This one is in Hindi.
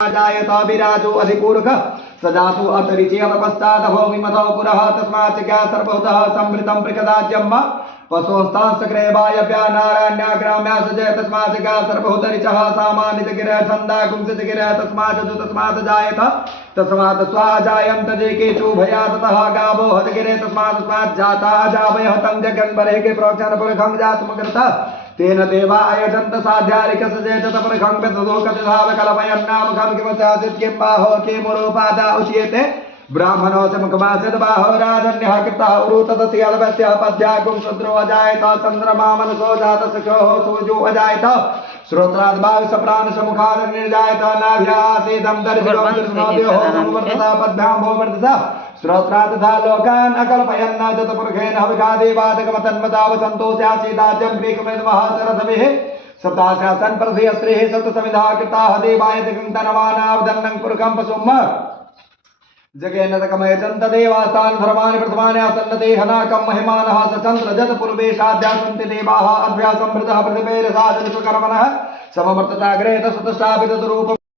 जायत विराजो अधिपूर्वक सजातु अतरिचयमपश्चादभो विमतौ पुरः तस्मात् क्या सर्वभूतः संवृतं प्रकदाज्यम् पशोस्तांसकृवायव्या नारायण्याग्राम्या सजय तस्मात् क्या सर्वभूतरिचः सामान्यतगिरः छन्दा कुंसितगिरः तस्मात् जायत तस्मात् स्वाजायन्त जेकेषु भया ततः गावो हतगिरे तस्मात् जाता जावयः तं जगन्बरे के प्रोक्षण पुरखं जातुमकृतः तेन देवा अयजन्त साध्यारिक सजेत तपरखं विदधोकतिधाव कलपयन्नामखं किमस्यासित् किं बाहो किमुरूपादा उच्यते ब्राह्मणो च मुखमासित बाहो राजन्यः कृतः उरुतस्य अलवस्य पद्याकुं शूद्रो अजायत चन्द्रमा मनसो जात सखोः सूर्यो अजायत श्रोत्राद् भाव सप्राण समुखाद् निर्जायत नाभ्यासीदं दर्भिरो दृष्णोद्योः संवर्तता पद्भ्यां भो वर्धसा श्रोत्रात् तथा लोकान् अकल्पयन्न जतपुरुषेण हविकादेवादकमतन्मताव सन्तोष्यासीदाज्यं प्रीकमेदमहासरथभिः सप्ताशासन् प्रधियस्त्रीः सप्तसमिधा कृताः देवाय दिगन्तनमानावदन्नं पुरुषं पशुम् जगेन्नतकमयचन्त देवास्तान् धर्माणि प्रथमानि आसन्नते हनाकं महिमानः सचन्द्र जतपूर्वेशाध्यासन्ति देवाः अभ्यासं मृतः प्रतिपेरसादृशकर्मणः समवर्तताग्रे तत्सुतस्थापितरूपम्